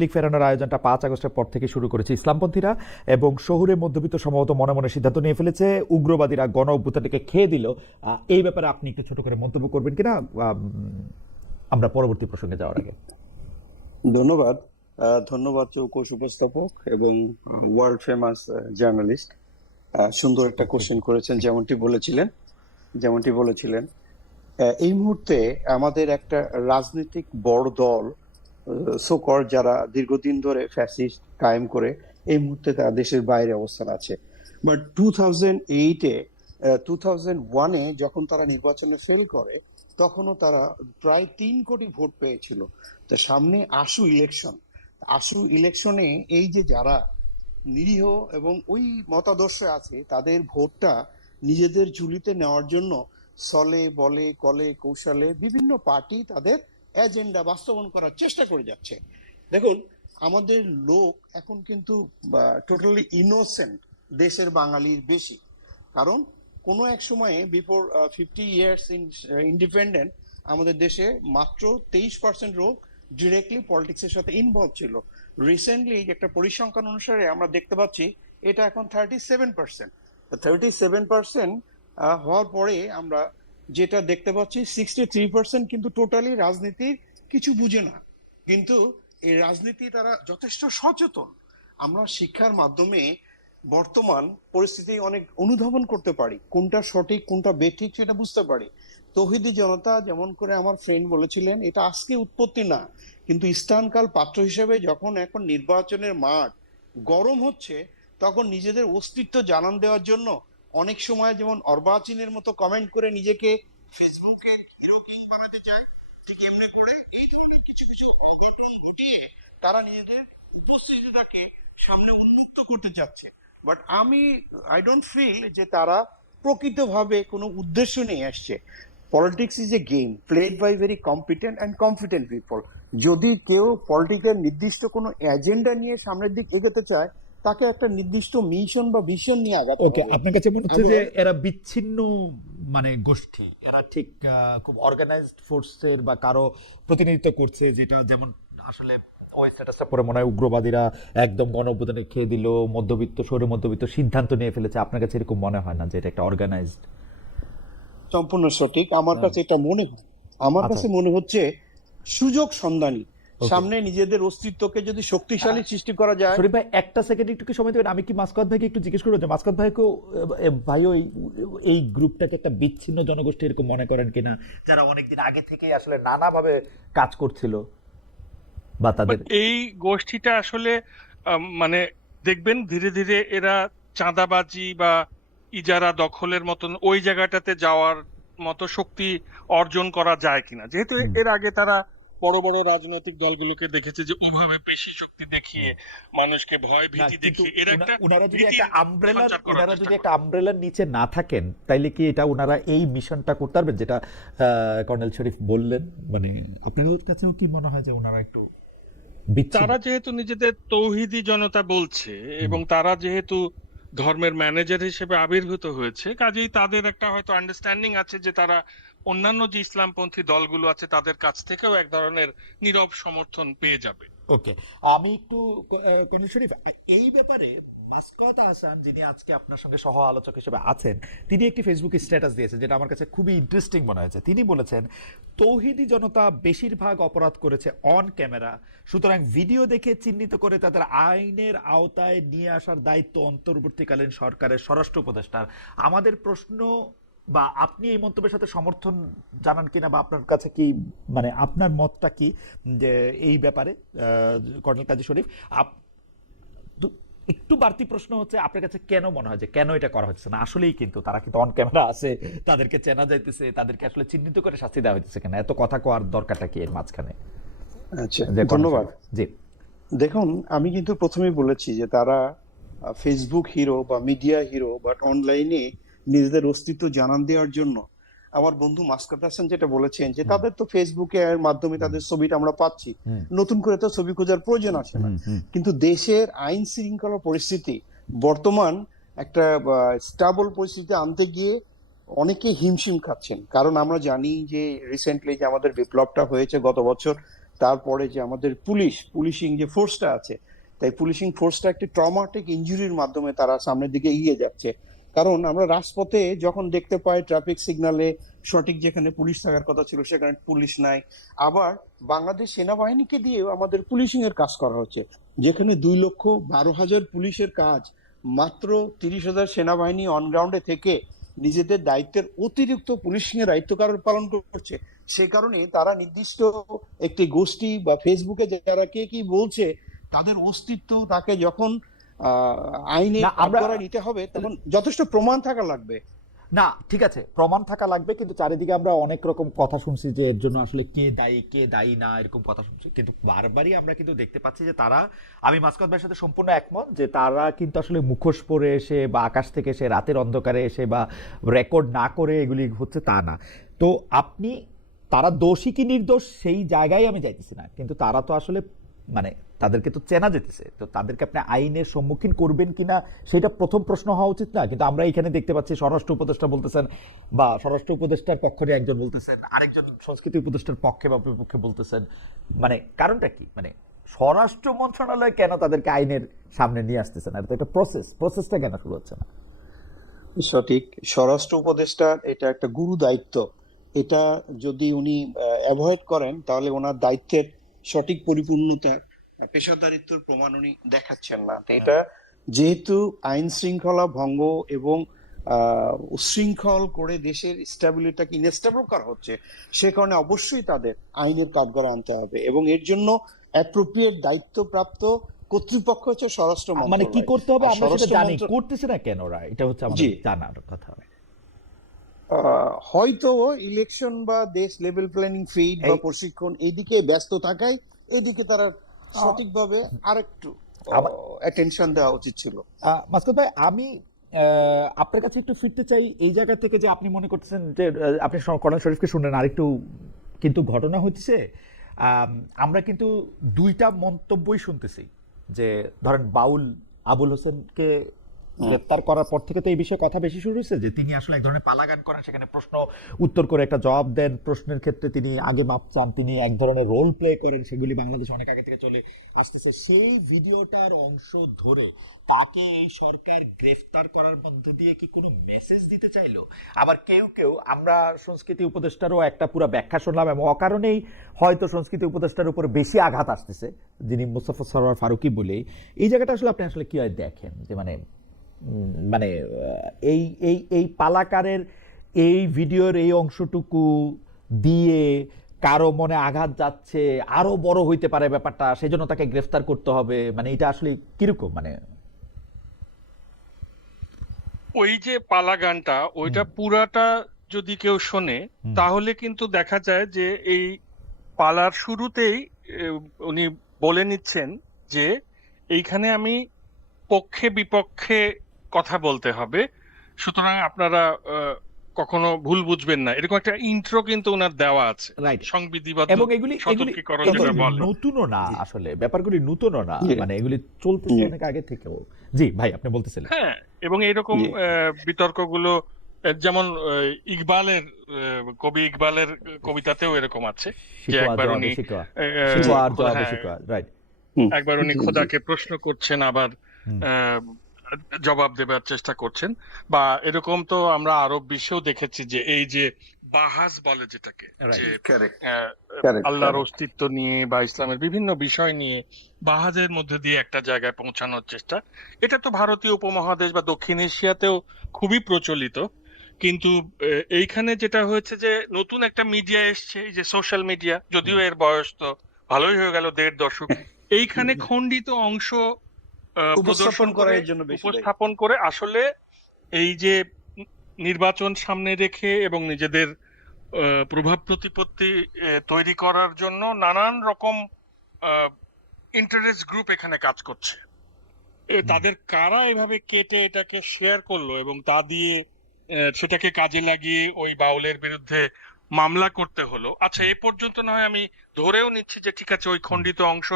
লীগ ফেরানোর আয়োজনটা 5 আগস্টের পর থেকে শুরু করেছে ইসলামপন্থীরা, এবং শহুরে মধ্যবিত্ত সম্ভবত মনে মনে সিদ্ধান্ত নিয়ে ফেলেছে উগ্রবাদীরা গণ অভ্যুত্থানটাকে খেয়ে দিল। এই ব্যাপারে আপনি একটু ছোট করে মন্তব্য করবেন কিনা, আমরা পরবর্তী প্রসঙ্গে যাওয়ার আগে। ধন্যবাদ। ধন্যবাদ চৌকস উপস্থাপক এবং ওয়ার্ল্ড ফেমাস জার্নালিস্ট। সুন্দর একটা কোশ্চেন করেছেন, যেমনটি বলেছিলেন। এই মুহূর্তে আমাদের একটা রাজনৈতিক বড় দল সোকর যারা দীর্ঘদিন ধরে ফ্যাসিস্ট কায়েম করে এই মুহূর্তে তারা দেশের বাইরে অবস্থান আছে। বাট 2008-এ 2001-এ যখন তারা নির্বাচনে ফেল করে তখনও তারা প্রায় 3 কোটি ভোট পেয়েছিল। তো সামনে আসু ইলেকশনে এই যে যারা নিরীহ এবং ওই মতাদর্শ আছে তাদের ভোটটা নিজেদের ঝুলিতে নেওয়ার জন্য ছলে বলে কলে কৌশলে বিভিন্ন পার্টি তাদের এজেন্ডা বাস্তবায়ন করার চেষ্টা করে যাচ্ছে। দেখুন, আমাদের লোক এখন কিন্তু টোটালি ইনোসেন্ট দেশের বাঙালির বেশি, কারণ কোনো এক সময়ে বিফোর 50 ইয়ার্স ইন্ডিপেন্ডেন্ট আমাদের দেশে মাত্র 23% লোক ডিরেক্টলি পলিটিক্সের সাথে ইনভলভ ছিল। রিসেন্টলি একটা পরিসংখ্যান অনুসারে আমরা দেখতে পাচ্ছি এটা এখন 37%। 37% হওয়ার পরে আমরা যেটা দেখতে পাচ্ছি 63% কিন্তু টোটালি রাজনীতির কিছু বুঝে না, কিন্তু এই রাজনীতি তারা যথেষ্ট সচেতন। আমরা শিক্ষার মাধ্যমে বর্তমান পরিস্থিতি অনেক অনুধাবন করতে পারি, কোনটা সঠিক কোনটা বেঠিক সেটা বুঝতে পারি। তৌহিদি জনতা যেমন করে আমার ফ্রেন্ড বলেছিলেন, এটা আজকে উৎপত্তি না, কিন্তু স্থানকাল পাত্র হিসেবে যখন এখন নির্বাচনের মাঠ গরম হচ্ছে তখন নিজেদের অস্তিত্ব জানান দেওয়ার জন্য অনেক সময় যেমন অর্বাচীনের মতো কমেন্ট করে নিজেকে ফেসবুকে হিরো কিং বানাতে চায়, ঠিক এমনি করে এই ধরনের কিছু কিছু অঘটন ঘটিয়ে তারা নিজেদের উপস্থিতিটাকে সামনে উন্মুক্ত করতে চাচ্ছে। বাট আই ডোন্ট ফিল যে তারা প্রকৃতভাবে কোনো উদ্দেশ্য নিয়ে আসছে। Politics is a game played by very competent and confident people. যদি কেউ পলিটিক্যাল নির্দিষ্ট কোনো এজেন্ডা নিয়ে সামনের দিক এগোতে চায় তাকে একটা নির্দিষ্ট মিশন বা ভিশন নিয়ে আগাতে ওকে, হবে। আপনার কাছে মনে হচ্ছে যে এরা বিচ্ছিন্ন মানে গোষ্ঠী, এরা ঠিক খুব অর্গানাইজড ফোর্সের বা কারো প্রতিনিধিত্ব করছে, যেটা যেমন আসলে ওই স্ট্যাটাসটা পরে মনে হয় উগ্রবাদীরা একদম গণ অভ্যুত্থানে খেয়ে দিল, মধ্যবিত্ত শহরে মধ্যবিত্ত সিদ্ধান্ত নিয়ে ফেলেছে? আপনার কাছে এরকম মনে হয় না যে এটা একটা অর্গানাইজড? সম্পূর্ণ সঠিক। আমার আচ্ছা, কাছে মনে হচ্ছে সুযোগ সন্ধানী। ওকে। সামনে নিজেদের অস্তিত্বকে যদি শক্তিশালী সৃষ্টি করা যায়। শরীফ ভাই, একটা সেকেন্ড একটু কি সময় দেবেন? আমি কি মাসকাত ভাইকে একটু জিজ্ঞেস করবো যে মাসকাত ভাইকেও ভাইও এই গ্রুপটাকে একটা বিচ্ছিন্ন জনগোষ্ঠী এরকম মনে করেন কিনা, যারা অনেকদিন আগে থেকে আসলে নানাভাবে কাজ করছিল বা তাদের। এই গোষ্ঠীটা আসলে মানে দেখবেন ধীরে ধীরে এরা চাঁদাবাজি বা ইজারা দখলের মতন ওই জায়গাটাতে যাওয়ার মতো শক্তি অর্জন করা যায় কিনা, যেহেতু এর আগে তারা বড় বড় রাজনৈতিক দলগুলোকে দেখেছে যে ওইভাবে পেশি শক্তি দেখিয়ে মানুষকে ভয় না, ভীতি কিন্তু দেখিয়ে এরা একটা ওনারা যদি ভীতির সঞ্চার করার চেষ্টা করে। একটা আমব্রেলার নিচে না থাকেন, তাইলে কি এটা ওনারা এই মিশনটা করতে পারবেন যেটা কর্নেল শরীফ বললেন? মানে আপনার কাছেও কি মনে হয় যে ওনারা একটু বিচ্ছিন্ন? তারা যেহেতু নিজেদের তৌহিদি জনতা বলছে এবং তারা যেহেতু ধর্মের ম্যানেজার হিসেবে আবির্ভূত হয়েছে, কাজেই তাদের একটা হয়তো আন্ডারস্ট্যান্ডিং আছে যে তারা অন্যান্য যে ইসলামপন্থী দলগুলো আছে তাদের কাছ থেকেও এক ধরনের নীরব সমর্থন পেয়ে যাবে। ওকে, আমি একটু কর্নেল শরীফ, এই ব্যাপারে মাসকাত হাসান, যিনি আজকে আপনার সঙ্গে সহ আলোচক হিসেবে আছেন, তিনি একটি ফেসবুকে স্ট্যাটাস দিয়েছেন যেটা আমার কাছে খুবই ইন্টারেস্টিং মনে হয়েছে। তিনি বলেছেন, তৌহিদি জনতা বেশিরভাগ অপরাধ করেছে অন ক্যামেরা, সুতরাং ভিডিও দেখে চিহ্নিত করে তাদের আইনের আওতায় নিয়ে আসার দায়িত্ব অন্তর্বর্তীকালীন সরকারের স্বরাষ্ট্র উপদেষ্টার। আমাদের প্রশ্ন, বা আপনি এই মন্তব্যের সাথে সমর্থন জানান কিনা, বা আপনার কাছে কি মানে আপনার মতটা কি যে এই ব্যাপারে কর্নেল কাজী শরীফ? একটু বাড়তি প্রশ্ন হচ্ছে, আপনার কাছে কেন মনে হয় যে কেন এটা করা হচ্ছে না? আসলেই কিন্তু তারা কিন্তু অন ক্যামেরা আছে, তাদেরকে চেনা যাইতেছে, তাদেরকে আসলে চিহ্নিত করে শাস্তি দেওয়া হইতেছে কেন? এত কথা কোয়ার দরকারটা কি এর মাঝখানে? আচ্ছা, যে ধন্যবাদ। জি। দেখুন, আমি কিন্তু প্রথমেই বলেছি যে তারা ফেসবুক হিরো বা মিডিয়া হিরো, বাট অনলাইনে নিজেদের অস্তিত্ব জানান দেওয়ার জন্য। আমার বন্ধু মাসকাত হাসান যেটা বলেছেন যে তাদের তো ফেসবুকে এর মাধ্যমে তাদের ছবিটা আমরা পাচ্ছি, নতুন করে তো ছবি খোঁজার প্রয়োজন আছে না। কিন্তু দেশের আইন শৃঙ্খলা পরিস্থিতি বর্তমান একটা স্টেবল পরিস্থিতি আনতে গিয়ে অনেকে হিমশিম খাচ্ছেন, কারণ আমরা জানি যে রিসেন্টলি যে আমাদের বিপ্লবটা হয়েছে গত বছর তারপরে যে আমাদের পুলিশিং যে ফোর্সটা আছে, তাই পুলিশিং ফোর্সটা একটি ট্রমাটিক ইনজুরির মাধ্যমে তারা সামনের দিকে এগিয়ে যাচ্ছে। কারণ আমরা রাজপথে যখন দেখতে পাই ট্রাফিক সিগন্যালে সঠিক যেখানে পুলিশ থাকার কথা ছিল সেখানে পুলিশ নাই, আবার বাংলাদেশ সেনাবাহিনীকে দিয়েও আমাদের পুলিশিং এর কাজ করা হচ্ছে, যেখানে 2,12,000 পুলিশের কাজ মাত্র 30,000 সেনাবাহিনী অনগ্রাউন্ডে থেকে নিজেদের দায়িত্বের অতিরিক্ত পুলিশিং এর দায়িত্ব পালন করছে। সে কারণে তারা নির্দিষ্ট একটি গোষ্ঠী বা ফেসবুকে যারা কে কি বলছে তাদের অস্তিত্ব তাকে যখন আইনে না, আমরা কাঠগড়ায় নিতে হবে তখন যথেষ্ট প্রমাণ থাকা লাগবে। না, ঠিক আছে, প্রমাণ থাকা লাগবে, কিন্তু চারিদিকে আমরা অনেক রকম কথা শুনছি যে এর জন্য আসলে কে দায়ী কে দায়ী না, এরকম কথা শুনছি, কিন্তু বারবারই আমরা কিন্তু দেখতে পাচ্ছি যে তারা, আমি মাসকাত ভাইয়ের সাথে সম্পূর্ণ একমত যে তারা কিন্তু আসলে মুখোশ পরে এসে বা আকাশ থেকে এসে রাতের অন্ধকারে এসে বা রেকর্ড না করে এগুলি হচ্ছে তা না। তো আপনি তারা দোষী কি নির্দোষ সেই জায়গায় আমি যাইতেছি না, কিন্তু তারা তো আসলে মানে তাদেরকে তো চেনা যেতেছে, তো তাদেরকে আপনি আইনের সম্মুখীন করবেন কিনা সেটা প্রথম প্রশ্ন হওয়া উচিত না? কিন্তু আমরা এখানে দেখতে পাচ্ছি স্বরাষ্ট্র উপদেষ্টা বলতেছেন বা স্বরাষ্ট্র উপদেষ্টার পক্ষে একজন বলতেছেন, আরেকজন সংস্কৃতি উপদেষ্টার পক্ষে বা বিপক্ষে বলতেছেন, মানে কারণটা কি? মানে স্বরাষ্ট্র মন্ত্রণালয় কেন তাদেরকে আইনের সামনে নিয়ে আসতেছে না? এটা তো একটা প্রসেসটা কেন শুরু হচ্ছে না? সঠিক, স্বরাষ্ট্র উপদেষ্টার এটা একটা গুরু দায়িত্ব। এটা যদি উনি অ্যাভয়েড করেন তাহলে ওনার দায়িত্বের সঠিক পরিপূর্ণতা পেশাদারিত্বের প্রমাণ উনি দেখাচ্ছেন না। তো এটা যেহেতু আইন শৃঙ্খলা ভঙ্গ এবং উচ্ছৃঙ্খল করে দেশের স্ট্যাবিলিটিকে ইনস্টেবল করা হচ্ছে, সে কারণে অবশ্যই তাদের আইনের কাঠগড়ায় আনতে হবে এবং এর জন্য অ্যাপ্রোপ্রিয়েট দায়িত্বপ্রাপ্ত কর্তৃপক্ষ হচ্ছে স্বরাষ্ট্র মানে কি মন্ত্রণালয়। করতে হবে আর আমরা সেটা স্বরাষ্ট্র জানি, মন্ত্র করতেছে না কেন ওরা, এটা হচ্ছে আমাদের জি জানার কথা। হয়তো ইলেকশন বা দেশ লেভেল প্ল্যানিং ফিড বা এই প্রশিক্ষণ এইদিকে ব্যস্ত থাকায় এদিকে তারা আহ, সঠিকভাবে আরেকটু আমার অ্যাটেনশন দেওয়া উচিত ছিল। মাসুদ ভাই, আমি আপনার কাছে একটু ফিরতে চাই এই জায়গা থেকে যে আপনি মনে করতেছেন যে আপনি কোরআন শরীফকে শুনলেন আরেকটু, কিন্তু ঘটনা হচ্ছে আমরা কিন্তু দুইটা মন্তব্যই শুনতেছি, যে ধরেন বাউল আবুল হোসেনকে গ্রেপ্তার করার পর থেকে তো এই বিষয়ে কথা বেশি শুরু হয়েছে যে তিনি আসলে এক ধরনের পালাগান করেন, সেখানে প্রশ্ন উত্তর করে একটা জবাব দেন, প্রশ্নের ক্ষেত্রে তিনি আগে মাপ চান, তিনি এক ধরনের রোল প্লে করেন, সেগুলি বাংলাদেশ অনেক আগে থেকে চলে আসতেছে। সেই ভিডিওটার অংশ ধরে তাকে এই সরকার গ্রেফতার করার মধ্য দিয়ে কি কোনো মেসেজ দিতে চাইলো? আবার কেউ কেউ, আমরা সংস্কৃতি উপদেষ্টারও একটা পুরো ব্যাখ্যা শুনলাম এবং অকারণেই হয়তো সংস্কৃতি উপদেষ্টার উপর বেশি আঘাত আসতেছে, যিনি মুস্তাফা সরোয়ার ফারুকী বলেই, এই জায়গাটা আসলে আপনি আসলে কি হয় দেখেন যে মানে মানে এই এই এই পালাকারের এই ভিডিওর এই অংশটুকু দিয়ে কারো মনে আঘাত যাচ্ছে, আরো বড় হইতে পারে ব্যাপারটা, সেই জন্য তাকে গ্রেফতার করতে হবে, মানে এটা আসলে কিরকম? মানে ওই যে পালা গানটা, ওইটা পুরাটা যদি কেউ শোনে তাহলে কিন্তু দেখা যায় যে এই পালার শুরুতেই উনি বলে নিচ্ছেন যে এইখানে আমি পক্ষে বিপক্ষে কথা বলতে হবে, সুতরাং আপনারা কখনো ভুল বুঝবেন না, এরকম একটা ইন্ট্রো কিন্তু ওনার দেওয়া আছে রাইট, সংবিধিবদ্ধ এবং এগুলি এগুলি সতর্কীকরণ এগুলি যেটা বলে। নতুনও না, আসলে ব্যাপারগুলি নতুনও না, জি মানে এগুলি চলতেছে জি অনেক আগে থেকেও। জি ভাই, আপনি বলতেছিলেন। হ্যাঁ, এবং এরকম জি বিতর্কগুলো যেমন কবি ইকবালের কবিতাতেও এরকম আছে যে শিকোয়া একবার জবাবে উনি শিকোয়া, জি শিকোয়া আর জবাবে হ্যাঁ, শিকোয়া, রাইট। একবার উনি জি জি খোদাকে প্রশ্ন করছেন, আবার আহ, জবাব দেবার চেষ্টা করছেন, বা এরকম তো আমরা আরব বিশ্বেও দেখেছি যে এই যে বাহাস বলে যেটাকে, যে রাইট। কারেক্ট আহ, কারেক্ট আল্লাহর কারেক্ট অস্তিত্ব নিয়ে বা ইসলামের বিভিন্ন বিষয় নিয়ে বাহাজের মধ্যে দিয়ে একটা জায়গায় পৌঁছানোর চেষ্টা, এটা তো ভারতীয় উপমহাদেশ বা দক্ষিণ এশিয়াতেও খুবই প্রচলিত। কিন্তু এইখানে যেটা হয়েছে যে নতুন একটা মিডিয়া এসছে, এই যে সোশ্যাল মিডিয়া, যদিও এর বয়স তো ভালোই হয়ে গেল ১.৫ দশক, এইখানে খণ্ডিত অংশ প্রদর্শন উপস্থাপন করা করে, এর জন্য বেশি দায়ী। উপস্থাপন করে আসলে এই যে নির্বাচন সামনে রেখে এবং নিজেদের প্রভাব প্রতিপত্তি তৈরি করার জন্য নানান রকম ইন্টারেস্ট গ্রুপ এখানে কাজ করছে। তাদের কারা এভাবে কেটে এটাকে শেয়ার করলো এবং তা দিয়ে সেটাকে কাজে লাগিয়ে ওই বাউলের বিরুদ্ধে মামলা করতে হলো। আচ্ছা, এ পর্যন্ত না হয় আমি ধরেও নিচ্ছি যে ঠিক আছে, ওই খণ্ডিত অংশ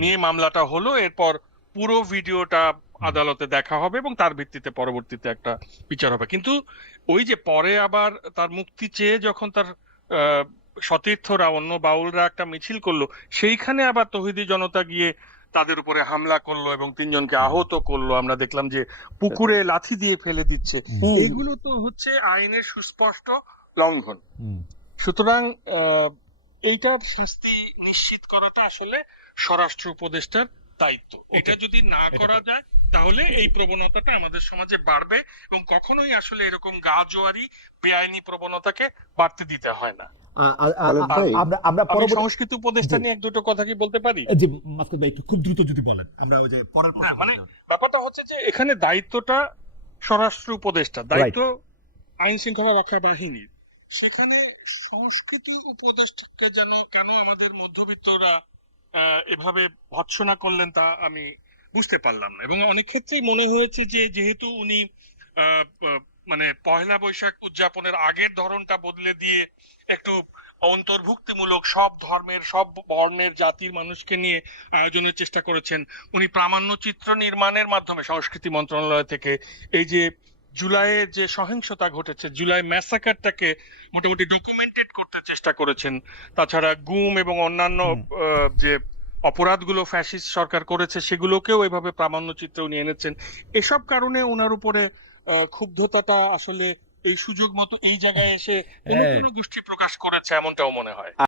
নিয়ে মামলাটা হলো, এরপর পুরো ভিডিওটা আদালতে দেখা হবে এবং তার ভিত্তিতে পরবর্তীতে একটা বিচার হবে। কিন্তু ওই যে পরে আবার তার মুক্তি চেয়ে যখন তার সতীর্থরা অন্য বাউলরা একটা মিছিল করলো, সেইখানে আবার তৌহিদি জনতা গিয়ে তাদের উপরে হামলা করলো এবং 3 জনকে আহত করলো। আমরা দেখলাম যে পুকুরে লাথি দিয়ে ফেলে দিচ্ছে। এগুলো তো হচ্ছে আইনের সুস্পষ্ট লঙ্ঘন। সুতরাং এইটার শাস্তি নিশ্চিত করাটা আসলে স্বরাষ্ট্র উপদেষ্টার দায়িত্ব। এটা যদি না করা যায় তাহলে এই প্রবণতাটা আমাদের সমাজে বাড়বে এবং কখনোই আসলে এরকম গা জোয়ারি বেআইনি প্রবণতাকে বাড়তে দিতে হয় না। আমরা আমি সংস্কৃতি উপদেষ্টা নিয়ে এক দুটো কথা কি বলতে পারি? জি মাসুদ ভাই একটু খুব দ্রুত যদি বলেন, আমরা ওই যে পরের মানে ব্যাপারটা হচ্ছে যে এখানে দায়িত্বটা স্বরাষ্ট্র উপদেষ্টা, দায়িত্ব আইন শৃঙ্খলা রক্ষা বাহিনীর। সেখানে সংস্কৃতি উপদেষ্টাকে যেন কেন আমাদের মধ্যবিত্তরা এভাবে ভৎসনা করলেন তা আমি বুঝতে পারলাম না। এবং অনেক ক্ষেত্রেই মনে হয়েছে যে যেহেতু উনি মানে পয়লা বৈশাখ উদযাপনের আগের ধরনটা বদলে দিয়ে একটু অন্তর্ভুক্তিমূলক সব ধর্মের সব বর্ণের জাতির মানুষকে নিয়ে আয়োজনের চেষ্টা করেছেন, উনি প্রামাণ্যচিত্র নির্মাণের মাধ্যমে সংস্কৃতি মন্ত্রণালয় থেকে এই যে জুলাইয়ে যে সহিংসতা ঘটেছে, জুলাই ম্যাসাকারটাকে মোটামুটি ডকুমেন্টেড করতে চেষ্টা করেছেন। তাছাড়া গুম এবং অন্যান্য যে অপরাধগুলো ফ্যাসিস্ট সরকার করেছে সেগুলোকেও এভাবে প্রামাণ্যচিত্রে উনি এনেছেন। এসব কারণে ওনার উপরে ক্ষুব্ধতাটা আসলে এই সুযোগ মতো এই জায়গায় এসে কোনো গোষ্ঠী প্রকাশ করেছে এমনটাও মনে হয়।